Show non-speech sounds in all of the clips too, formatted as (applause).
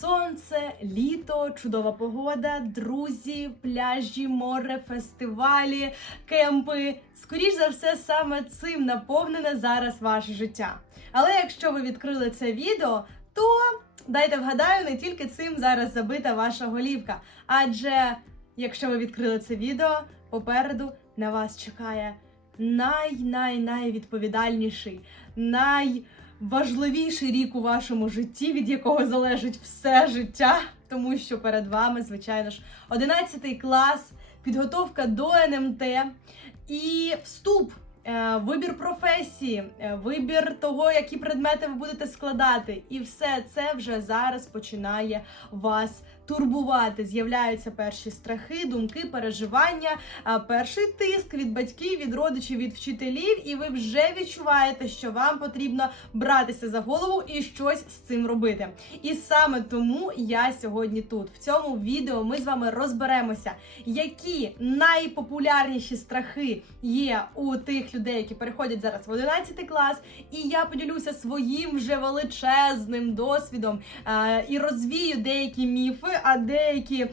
Сонце, літо, чудова погода, друзі, пляжі, море, фестивалі, кемпи. Скоріш за все, саме цим наповнене зараз ваше життя. Але якщо ви відкрили це відео, то дайте вгадаю, не тільки цим зараз забита ваша голівка. Адже якщо ви відкрили це відео, попереду на вас чекає най-най-найвідповідальніший, найважливіший рік у вашому житті, від якого залежить все життя, тому що перед вами, звичайно ж, 11 клас, підготовка до НМТ і вступ. е, Вибір професії, е, вибір того, які предмети ви будете складати, і все це вже зараз починає вас турбувати. З'являються перші страхи, думки, переживання, перший тиск від батьків, від родичів, від вчителів, і ви вже відчуваєте, що вам потрібно братися за голову і щось з цим робити. І саме тому я сьогодні тут. В цьому відео ми з вами розберемося, які найпопулярніші страхи є у тих людей, які переходять зараз в 11 клас. І я поділюся своїм вже величезним досвідом е, і розвію деякі міфи, а деякі е,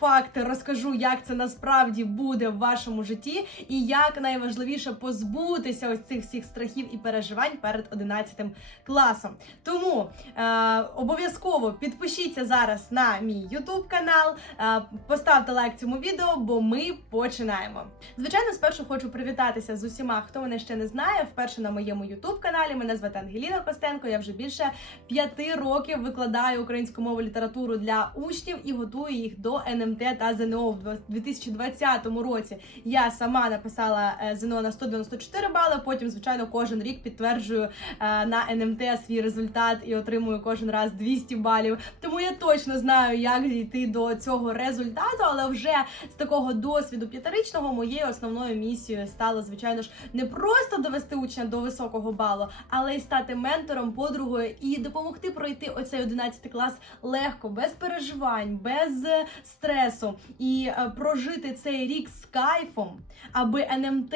факти розкажу, як це насправді буде в вашому житті, і як найважливіше позбутися ось цих всіх страхів і переживань перед 11 класом. Тому е, обов'язково підпишіться зараз на мій YouTube канал, е, поставте лайк цьому відео, бо ми починаємо. Звичайно, спершу хочу привітатися з усіма, хто мене ще не знає. Вперше на моєму YouTube каналі. Мене звати Ангеліна Костенко. Я вже більше п'яти років викладаю українську мову літературу для учнів і готую їх до НМТ та ЗНО в 2020 році. Я сама написала е, ЗНО на 194 бали. Потім, звичайно, кожен рік підтверджую е, на НМТ свій результат і отримую кожен раз 200 балів. Тому я точно знаю, як дійти до цього результату, але вже з такого досвіду п'ятирічного моєю основною місією стало, звичайно ж, не просто довести учня до високого балу, але й стати ментором, подругою і допомогти пройти оцей 11 клас легко, без переживань, без е, стресу і е, прожити цей рік з кайфом, аби НМТ.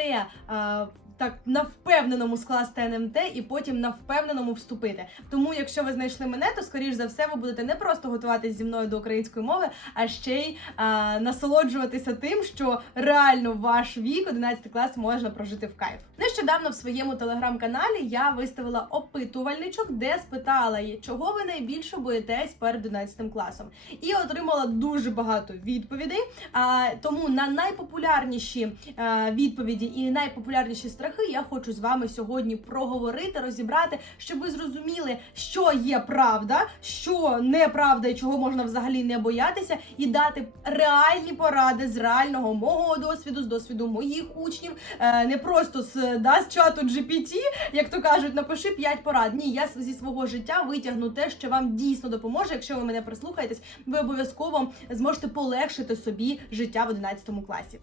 Так на впевненому скласти НМТ і потім на впевненому вступити. Тому, якщо ви знайшли мене, то скоріш за все ви будете не просто готуватись зі мною до української мови, а ще й а, насолоджуватися тим, що реально ваш вік, 11 клас, можна прожити в кайф. Нещодавно в своєму телеграм-каналі я виставила опитувальничок, де спитала, чого ви найбільше боїтесь перед 11 класом, і отримала дуже багато відповідей. А, тому на найпопулярніші е, відповіді і найпопулярніші страхи я хочу з вами сьогодні проговорити, розібрати, щоб ви зрозуміли, що є правда, що неправда і чого можна взагалі не боятися, і дати реальні поради з реального мого досвіду, з досвіду моїх учнів, е, не просто з, да, з чату GPT, як то кажуть, напиши 5 порад. Ні, я зі свого життя витягну те, що вам дійсно допоможе. Якщо ви мене прислухаєтесь, ви обов'язково зможете полегшити собі життя в 11 класі.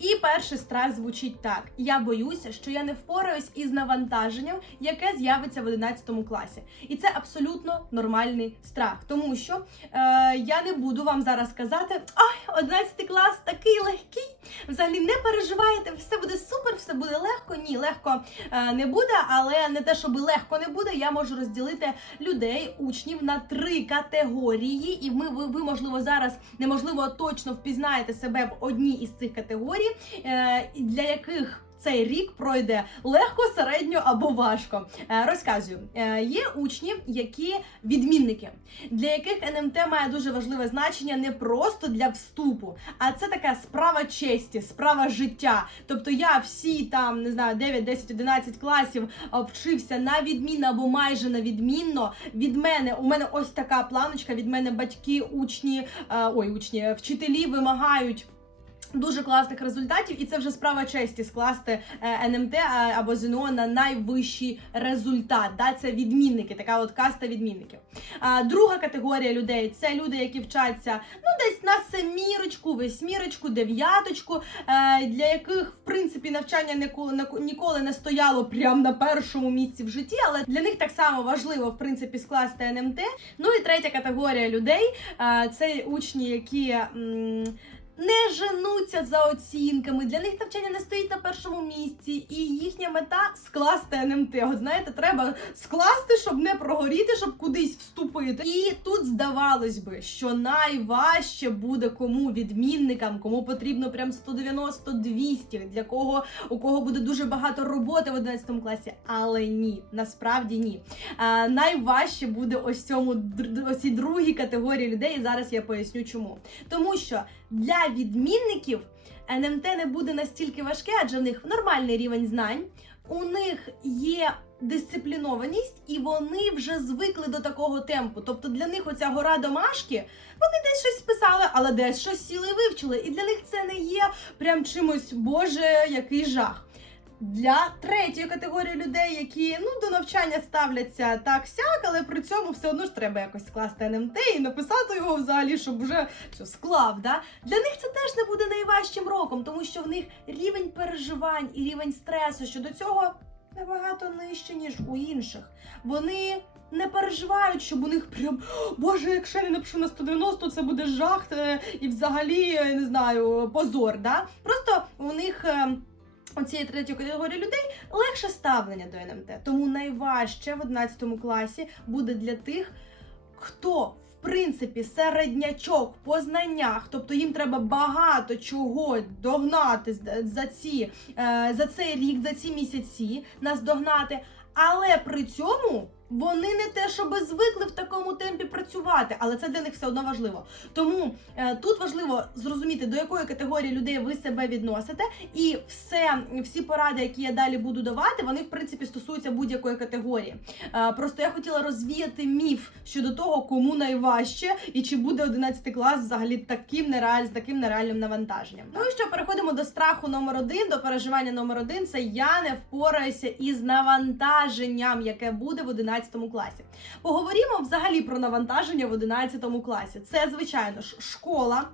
І перший страх звучить так: я боюся, що я не впораюсь із навантаженням, яке з'явиться в 11 класі. І це абсолютно нормальний страх, тому що е, я не буду вам зараз казати, ай, 11 клас такий легкий. Взагалі не переживайте, все буде супер, все буде легко. Ні, легко е, не буде, але не те, щоб легко не буде. Я можу розділити людей, учнів на три категорії, і ми ви, ви можливо зараз неможливо точно впізнаєте себе в одній із цих категорій, е, для яких цей рік пройде легко, середньо або важко. Е, Розказую, Е, є учні, які відмінники, для яких НМТ має дуже важливе значення не просто для вступу, а це така справа честі, справа життя. Тобто я всі там не знаю 9, 10, 11 класів вчився на відмінно або майже на відмінно. Від мене у мене ось така планочка. Від мене батьки, учні, е, ой, учні, вчителі вимагають. Дуже класних результатів, і це вже справа честі скласти е, НМТ а, або ЗНО на найвищий результат. Да? Це відмінники, така от каста відмінників. Друга категорія людей це люди, які вчаться ну десь на семірочку, восьмірочку, дев'яточку, е, для яких в принципі навчання ніколи не стояло прямо на першому місці в житті, але для них так само важливо в принципі скласти НМТ. Ну і третя категорія людей е, це учні, які. Не женуться за оцінками. Для них навчання не стоїть на першому місці, і їхня мета скласти НМТ. От знаєте, треба скласти, щоб не прогоріти, щоб кудись вступити. І тут здавалось би, що найважче буде кому відмінникам, кому потрібно прям 190-200, для кого у кого буде дуже багато роботи в 11 класі. Але ні, насправді ні. А, найважче буде ось цьому ось цій другій категорії людей. І зараз я поясню, чому. Тому що для відмінників НМТ не буде настільки важке, адже в них нормальний рівень знань, у них є дисциплінованість, і вони вже звикли до такого темпу. Тобто для них оця гора домашки, вони десь щось списали, але десь щось сіли і вивчили. І для них це не є прям чимось, боже, який жах. Для третьої категорії людей, які ну до навчання ставляться так сяк, але при цьому все одно ж треба якось скласти НМТ і написати його взагалі, щоб вже все склав. Да? Для них це теж не буде найважчим роком, тому що в них рівень переживань і рівень стресу щодо цього набагато нижче, ніж у інших. Вони не переживають, щоб у них прям Боже, якщо я не напишу на 190, це буде жах е, і взагалі е, не знаю, позор. Да? Просто у них. Цієї третьої категорії людей легше ставлення до НМТ. Тому найважче в 11 класі буде для тих, хто в принципі середнячок по знаннях, тобто їм треба багато чого догнати за ці е, за цей рік, за ці місяці нас догнати, але при цьому. Вони не те, щоб звикли в такому темпі працювати, але це для них все одно важливо. Тому е, тут важливо зрозуміти, до якої категорії людей ви себе відносите, і все, всі поради, які я далі буду давати, вони в принципі стосуються будь-якої категорії. Е, просто я хотіла розвіяти міф щодо того, кому найважче, і чи буде 11 клас взагалі таким нереаль, з таким нереальним навантаженням. Ну і що переходимо до страху номер один, до переживання номер один. Це я не впораюся із навантаженням, яке буде в 11 класі. Поговоримо взагалі про навантаження в 11 класі. Це звичайно ж школа.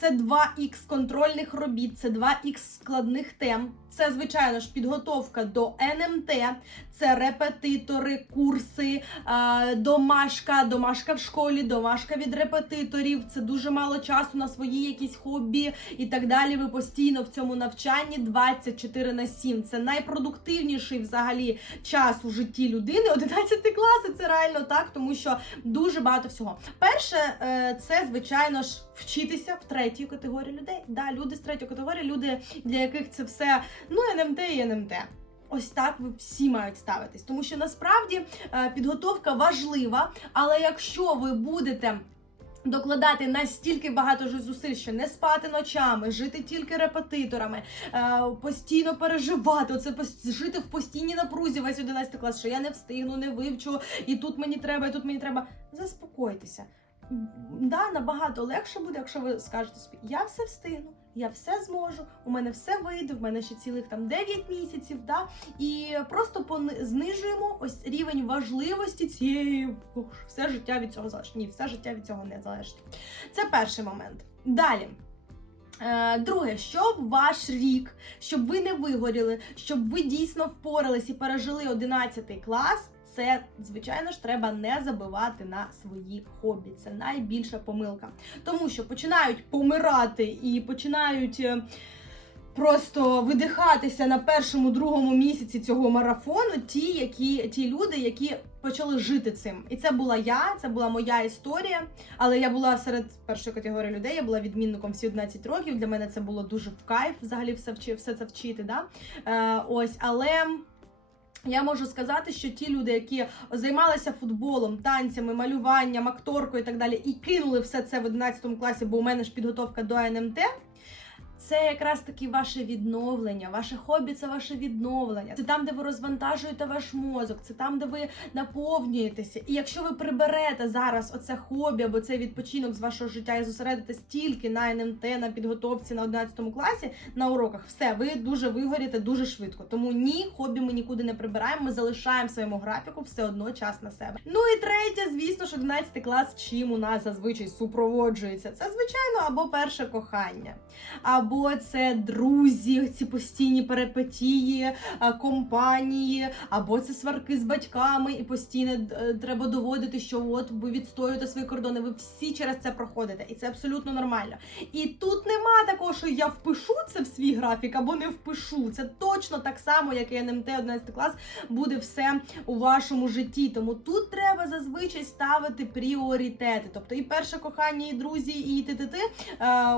Це 2х контрольних робіт, це 2х складних тем. Це, звичайно ж, підготовка до НМТ, це репетитори, курси, домашка, домашка в школі, домашка від репетиторів. Це дуже мало часу на свої якісь хобі і так далі. Ви постійно в цьому навчанні 24 на 7. Це найпродуктивніший взагалі час у житті людини. 11 класи це реально так, тому що дуже багато всього. Перше, е, це звичайно ж вчитися в третій категорії людей. Да, люди з третьої категорії, люди, для яких це все ну НМТ і НМТ. Ось так ви всі мають ставитись, тому що насправді е, підготовка важлива, але якщо ви будете докладати настільки багато зусиль, що не спати ночами, жити тільки репетиторами, е, постійно переживати, оце жити в постійній напрузі весь 11 клас, що я не встигну, не вивчу, і тут мені треба, і тут мені треба. Заспокойтеся. Да, набагато легше буде, якщо ви скажете собі, я все встигну, я все зможу, у мене все вийде, в мене ще цілих там 9 місяців. Да? І просто знижуємо ось рівень важливості цієї все життя від цього залежить. Ні, все життя від цього не залежить. Це перший момент. Далі. Е, Друге, щоб ваш рік, щоб ви не вигоріли, щоб ви дійсно впорались і пережили 11 клас. Це, звичайно ж, треба не забивати на свої хобі. Це найбільша помилка. Тому що починають помирати і починають е, просто видихатися на першому другому місяці цього марафону. Ті, які ті люди, які почали жити цим. І це була я, це була моя історія. Але я була серед першої категорії людей. Я була відмінником всі 11 років. Для мене це було дуже в кайф, взагалі все все це вчити. Да? Е, ось, але. Я можу сказати, що ті люди, які займалися футболом, танцями, малюванням, акторкою і так далі, і кинули все це в 11 класі, бо у мене ж підготовка до НМТ. Це якраз таки ваше відновлення, ваше хобі це ваше відновлення. Це там, де ви розвантажуєте ваш мозок, це там, де ви наповнюєтеся. І якщо ви приберете зараз оце хобі або цей відпочинок з вашого життя і зосередитесь тільки на НМТ, на підготовці на 11 класі, на уроках, все, ви дуже вигоріте дуже швидко. Тому ні, хобі ми нікуди не прибираємо. Ми залишаємо своєму графіку все одно час на себе. Ну і третє, звісно ж, 11 клас, чим у нас зазвичай супроводжується. Це звичайно або перше кохання, або або це друзі, ці постійні перипетії, а, компанії, або це сварки з батьками, і постійно е, треба доводити, що от ви відстоюєте свої кордони. Ви всі через це проходите, і це абсолютно нормально. І тут нема такого, що я впишу це в свій графік або не впишу. Це точно так само, як і НМТ 11 клас, буде все у вашому житті. Тому тут треба зазвичай ставити пріоритети. Тобто і перше кохання, і друзі, і ти-ти-ти, е,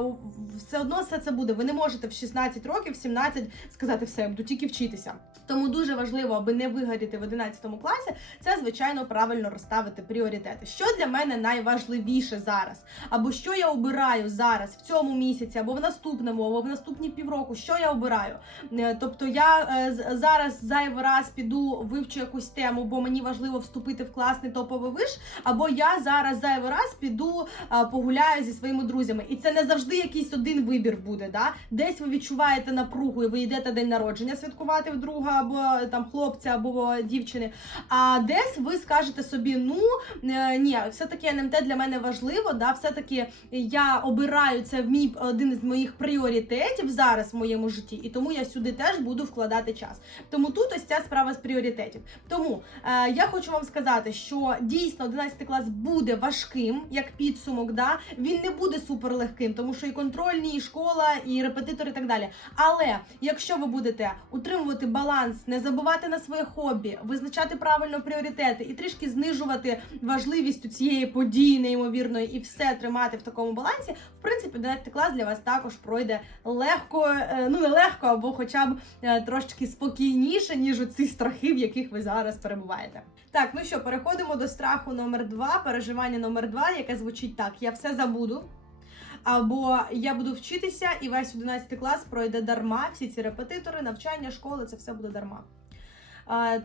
все одно все це буде. Ви не можете в 16 років, в 17 сказати все, я буду тільки вчитися. Тому дуже важливо, аби не вигоріти в 11 класі, це звичайно правильно розставити пріоритети. Що для мене найважливіше зараз, або що я обираю зараз в цьому місяці, або в наступному, або в наступні півроку, що я обираю. Е, Тобто я е, зараз зайвий раз піду вивчу якусь тему, бо мені важливо вступити в класний топовий виш, або я зараз зайвий раз піду погуляю зі своїми друзями. І це не завжди якийсь один вибір буде. Да? Десь ви відчуваєте напругу, і ви йдете день народження святкувати в друга або там хлопця або дівчини. А десь ви скажете собі: ну е, ні, все-таки НМТ для мене важливо. Да? Все-таки я обираю це в мій один з моїх пріоритетів зараз в моєму житті, і тому я сюди теж буду вкладати час. Тому тут ось ця справа з пріоритетів. Тому е, я хочу вам сказати, що дійсно 11 клас буде важким як підсумок. Да? Він не буде суперлегким, тому що і контрольні, і школа, і репетитори, і так далі. Але якщо ви будете утримувати баланс, не забувати на своє хобі, визначати правильно пріоритети і трішки знижувати важливість у цієї події неймовірної і все тримати в такому балансі, в принципі, 11 клас для вас також пройде легко, е, ну не легко, або хоча б е, трошечки спокійніше, ніж у ці страхи, в яких ви зараз перебуваєте. Так, ну що, переходимо до страху номер два, переживання номер два, яке звучить так: я все забуду. Або я буду вчитися, і весь 11 клас пройде дарма. Всі ці репетитори, навчання, школи це все буде дарма.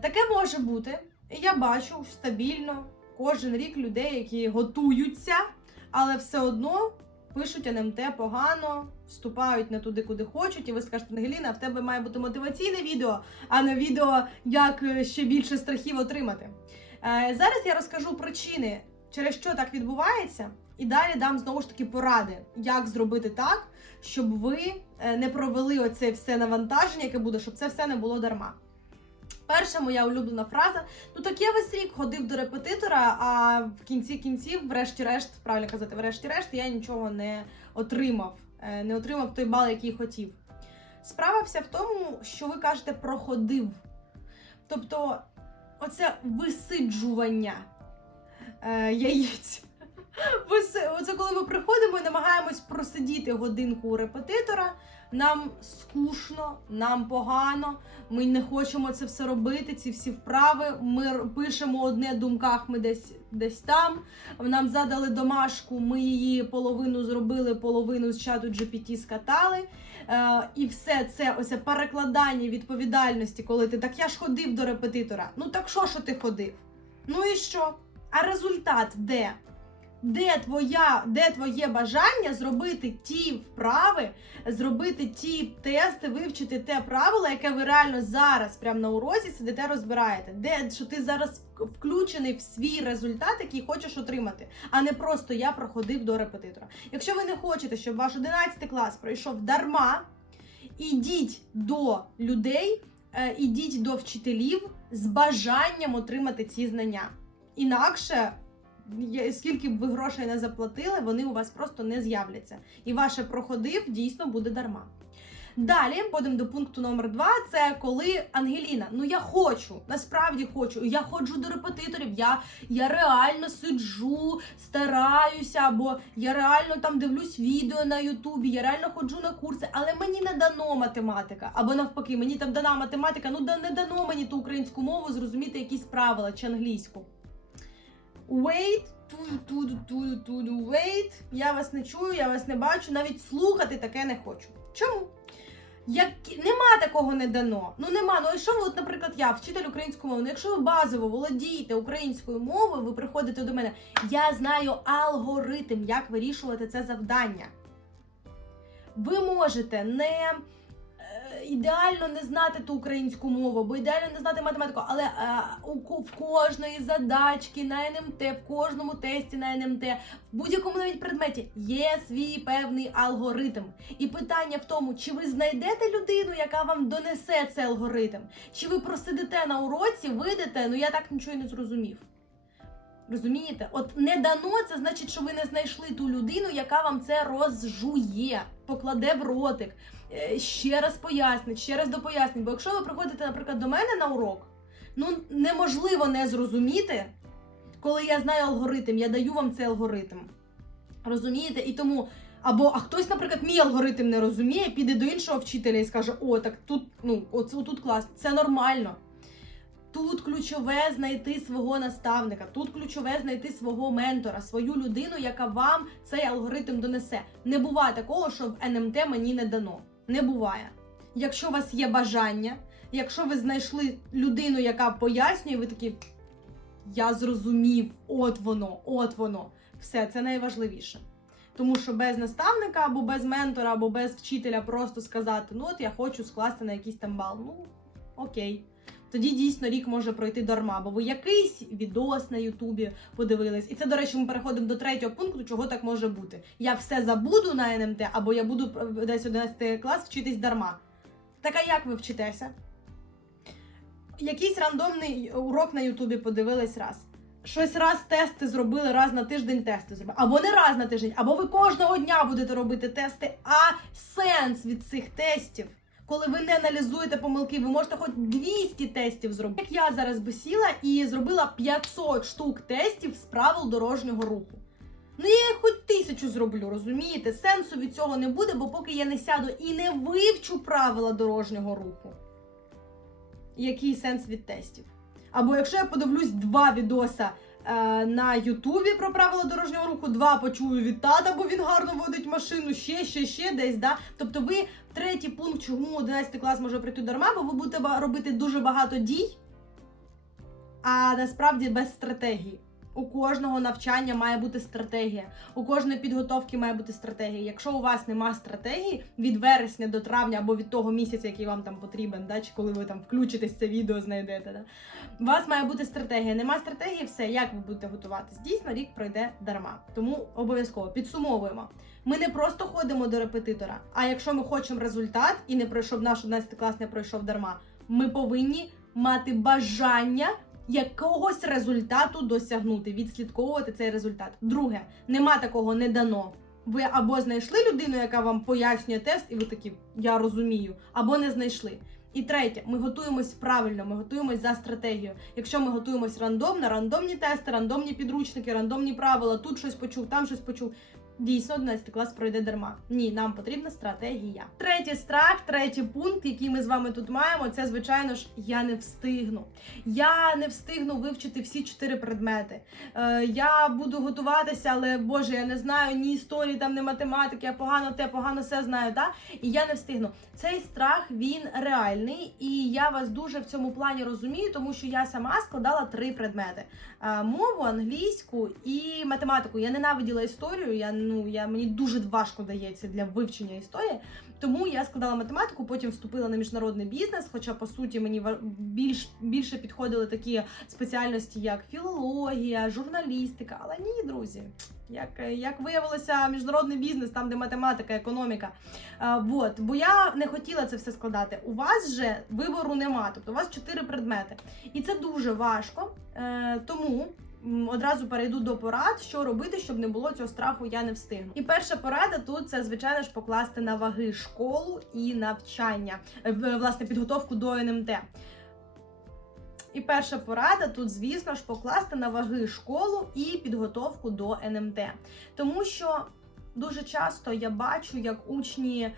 Таке може бути. Я бачу стабільно кожен рік людей, які готуються, але все одно пишуть НМТ погано, вступають не туди, куди хочуть, і ви скажете, Ангеліна, в тебе має бути мотиваційне відео, а не відео, як ще більше страхів отримати. Е, Зараз я розкажу причини, через що так відбувається, і далі дам знову ж таки поради, як зробити так, щоб ви е, не провели оце все навантаження, яке буде, щоб це все не було дарма. Перша моя улюблена фраза: ну так я весь рік ходив до репетитора, а в кінці кінців, врешті-решт, правильно казати, врешті-решт, я нічого не отримав, е, не отримав той бал, який хотів. Справа вся в тому, що ви кажете проходив. Тобто, оце висиджування яєць. Виси- Оце коли ми приходимо і намагаємось просидіти годинку у репетитора. Нам скучно, нам погано, ми не хочемо це все робити, ці всі вправи. Ми пишемо одне думках, ми десь десь там. Нам задали домашку, ми її половину зробили, половину з чату GPT скатали. Е, і все це ось перекладання відповідальності, коли ти так я ж ходив до репетитора. Ну так що, що ти ходив? Ну і що? А результат де? Де твоя, де твоє бажання зробити ті вправи, зробити ті тести, вивчити те правило, яке ви реально зараз, прямо на урозі, сидите, розбираєте? Де що ти зараз включений в свій результат, який хочеш отримати, а не просто я проходив до репетитора. Якщо ви не хочете, щоб ваш 11 клас пройшов дарма, ідіть до людей, е, ідіть до вчителів з бажанням отримати ці знання. Інакше, скільки б ви грошей не заплатили, вони у вас просто не з'являться. І ваше проходив дійсно буде дарма. Далі ходимо до пункту номер два. Це коли Ангеліна, ну я хочу, насправді хочу. Я ходжу до репетиторів, я, я реально сиджу, стараюся, або я реально там дивлюсь відео на Ютубі, я реально ходжу на курси, але мені не дано математика. Або навпаки, мені там дана математика, ну не дано мені ту українську мову зрозуміти якісь правила чи англійську. Wait, туду, туду, туду, туду, wait. Я вас не чую, я вас не бачу, навіть слухати таке не хочу. Чому? Як нема такого не дано. Ну нема. Ну якщо ви, от, наприклад, я вчитель української мови, ну якщо ви базово володієте українською мовою, ви приходите до мене. Я знаю алгоритм, як вирішувати це завдання. Ви можете не. Е, ідеально не знати ту українську мову, або ідеально не знати математику, але е, у в кожної задачки на НМТ, в кожному тесті на НМТ, в будь-якому навіть предметі є свій певний алгоритм. І питання в тому, чи ви знайдете людину, яка вам донесе цей алгоритм, чи ви просидите на уроці, вийдете, ну я так нічого і не зрозумів. Розумієте? От не дано, це значить, що ви не знайшли ту людину, яка вам це розжує, покладе в ротик, ще раз пояснить, ще раз допояснить. Бо якщо ви приходите, наприклад, до мене на урок, ну неможливо не зрозуміти, коли я знаю алгоритм, я даю вам цей алгоритм. Розумієте? І тому. Або а хтось, наприклад, мій алгоритм не розуміє, піде до іншого вчителя і скаже: О, так тут, ну, оце тут клас, це нормально. Тут ключове знайти свого наставника, тут ключове знайти свого ментора, свою людину, яка вам цей алгоритм донесе. Не буває такого, що в НМТ мені не дано. Не буває. Якщо у вас є бажання, якщо ви знайшли людину, яка пояснює, ви такі. Я зрозумів, от воно, от воно. Все, це найважливіше. Тому що без наставника, або без ментора, або без вчителя просто сказати: ну от я хочу скласти на якийсь там бал. Ну, окей. Тоді дійсно рік може пройти дарма, бо ви якийсь відос на Ютубі подивились. І це, до речі, ми переходимо до третього пункту, чого так може бути. Я все забуду на НМТ, або я буду е, десь 11 клас вчитись дарма. Так а як ви вчитеся? Якийсь рандомний урок на Ютубі подивились раз. Щось раз тести зробили, раз на тиждень тести зробили. Або не раз на тиждень, або ви кожного дня будете робити тести. А сенс від цих тестів, коли ви не аналізуєте помилки, ви можете хоч 200 тестів зробити. Як я зараз би сіла і зробила 500 штук тестів з правил дорожнього руху. Ну, я хоч тисячу зроблю, розумієте? Сенсу від цього не буде, бо поки я не сяду і не вивчу правила дорожнього руху. Який сенс від тестів? Або якщо я подивлюсь два відоса на Ютубі про правила дорожнього руху, два почую від тата, бо він гарно водить машину, ще, ще, ще десь. Да? Тобто ви третій пункт, чому 11 клас може прийти дарма, бо ви будете робити дуже багато дій, а насправді без стратегії. У кожного навчання має бути стратегія, у кожної підготовки має бути стратегія. Якщо у вас нема стратегії від вересня до травня або від того місяця, який вам там потрібен, да, чи коли ви там включитесь це відео, знайдете. Да, у вас має бути стратегія. Нема стратегії, все, як ви будете готуватись? Дійсно, рік пройде дарма. Тому обов'язково підсумовуємо. Ми не просто ходимо до репетитора. А якщо ми хочемо результат і не пройшов наш 11 клас, не пройшов дарма, ми повинні мати бажання якогось результату досягнути, відслідковувати цей результат. Друге, нема такого не дано. Ви або знайшли людину, яка вам пояснює тест, і ви такі, я розумію, або не знайшли. І третє, ми готуємось правильно, ми готуємось за стратегію. Якщо ми готуємось рандомно, рандомні тести, рандомні підручники, рандомні правила, тут щось почув, там щось почув. Дійсно, 11 клас пройде дарма. Ні, нам потрібна стратегія. Третій страх, третій пункт, який ми з вами тут маємо, це звичайно ж я не встигну. Я не встигну вивчити всі чотири предмети. Е, я буду готуватися, але Боже, я не знаю ні історії, там ні математики, я погано те, погано все знаю. Да? І я не встигну. Цей страх він реальний, і я вас дуже в цьому плані розумію, тому що я сама складала три предмети: Е, мову, англійську і математику. Я ненавиділа історію. Я ну я мені дуже важко дається для вивчення історії. Тому я складала математику, потім вступила на міжнародний бізнес. Хоча по суті мені більш більше підходили такі спеціальності, як філологія, журналістика. Але ні, друзі. Як, як виявилося, міжнародний бізнес, там де математика, економіка. А, вот, бо я не хотіла це все складати. У вас же вибору нема, тобто у вас чотири предмети. І це дуже важко. Е, тому одразу перейду до порад, що робити, щоб не було цього страху, я не встигну. І перша порада тут це, звичайно ж, покласти на ваги школу і навчання, е, власне, підготовку до НМТ. І перша порада тут, звісно ж, покласти на ваги школу і підготовку до НМТ. Тому що дуже часто я бачу, як учні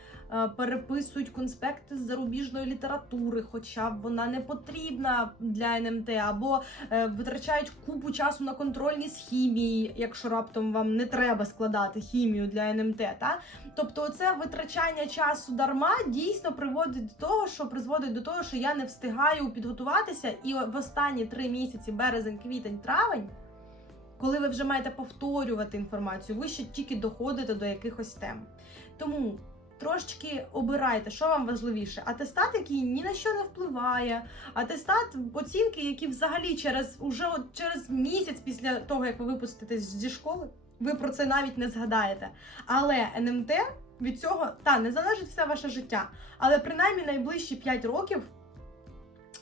переписують конспекти з зарубіжної літератури, хоча б вона не потрібна для НМТ, або е, витрачають купу часу на контрольні з хімії, якщо раптом вам не треба складати хімію для НМТ. Та? Тобто, це витрачання часу дарма дійсно приводить до того, що призводить до того, що я не встигаю підготуватися, і в останні три місяці березень, квітень, травень. Коли ви вже маєте повторювати інформацію, ви ще тільки доходите до якихось тем. Тому трошечки обирайте, що вам важливіше. Атестат, який ні на що не впливає, атестат, оцінки, які взагалі через уже от через місяць після того, як ви випуститесь зі школи, ви про це навіть не згадаєте. Але НМТ від цього та не залежить все ваше життя. Але принаймні найближчі 5 років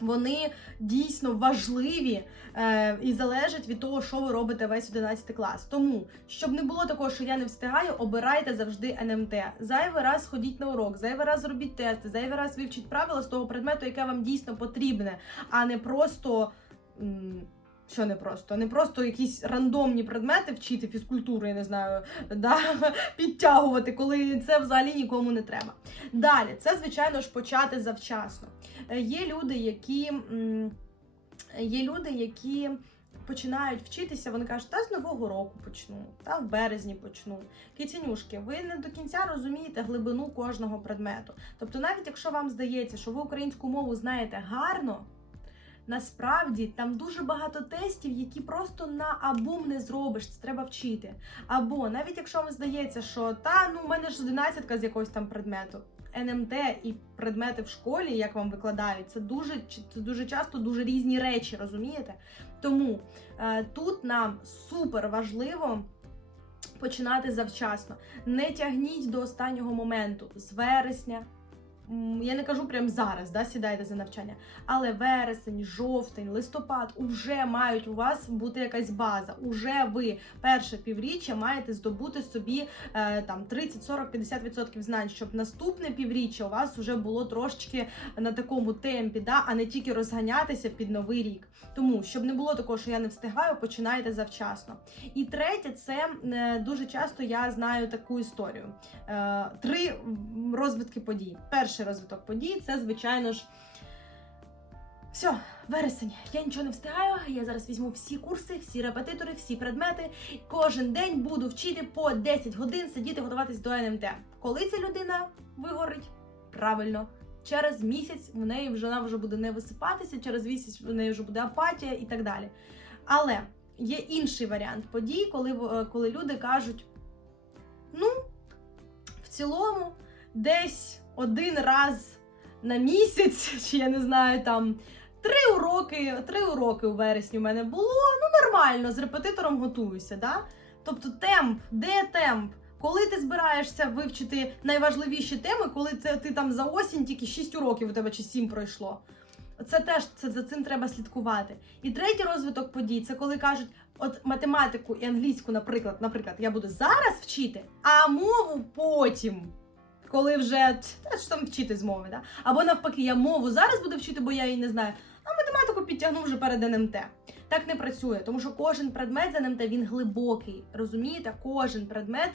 вони дійсно важливі е, і залежать від того, що ви робите весь 11 клас. Тому, щоб не було такого, що я не встигаю, обирайте завжди НМТ. Зайвий раз ходіть на урок, зайвий раз робіть тести, зайвий раз вивчіть правила з того предмету, яке вам дійсно потрібне, а не просто. Що не просто? Не просто якісь рандомні предмети вчити фізкультуру, я не знаю, да, (laughs) підтягувати, коли це взагалі нікому не треба. Далі, це, звичайно ж, почати завчасно. Е, Є люди, які є люди, які починають вчитися, вони кажуть, та з нового року почну, та в березні почну. Кицянюшки, ви не до кінця розумієте глибину кожного предмету. Тобто, навіть якщо вам здається, що ви українську мову знаєте гарно. Насправді там дуже багато тестів, які просто на абум не зробиш, це треба вчити. Або навіть якщо вам здається, що та ну в мене ж 11 з якогось там предмету. НМТ і предмети в школі, як вам викладають, це дуже це дуже часто дуже різні речі, розумієте? Тому е, тут нам супер важливо починати завчасно. Не тягніть до останнього моменту з вересня. Я не кажу прямо зараз, да, сідайте за навчання, але вересень, жовтень, листопад уже мають у вас бути якась база. Уже ви перше півріччя маєте здобути собі е, там 30, 40, 50% знань, щоб наступне півріччя у вас вже було трошечки на такому темпі, да, а не тільки розганятися під новий рік. Тому, щоб не було такого, що я не встигаю, починайте завчасно. І третє, це е, дуже часто я знаю таку історію. Е, Три розвитки подій. Перший розвиток подій це, звичайно ж. Все, вересень. Я нічого не встигаю. Я зараз візьму всі курси, всі репетитори, всі предмети. Кожен день буду вчити по 10 годин сидіти, готуватись до НМТ. Коли ця людина вигорить? Правильно. Через місяць в неї вже вона вже буде не висипатися, через місяць в неї вже буде апатія і так далі. Але є інший варіант подій, коли, е, коли люди кажуть: ну, в цілому, десь один раз на місяць, (laughs) чи я не знаю, там три уроки, три уроки у вересні у мене було. Ну, нормально, з репетитором готуюся. Да? Тобто темп, де темп? Коли ти збираєшся вивчити найважливіші теми, коли це ти там за осінь тільки 6 уроків у тебе чи 7 пройшло. Це теж це за цим треба слідкувати. І третій розвиток подій це коли кажуть, от математику і англійську, наприклад, наприклад, я буду зараз вчити, а мову потім. Коли вже та, що там вчити з мови, да? або навпаки, я мову зараз буду вчити, бо я її не знаю. А математику підтягнув вже перед НМТ. Так не працює, тому що кожен предмет з НМТ він глибокий. Розумієте, кожен предмет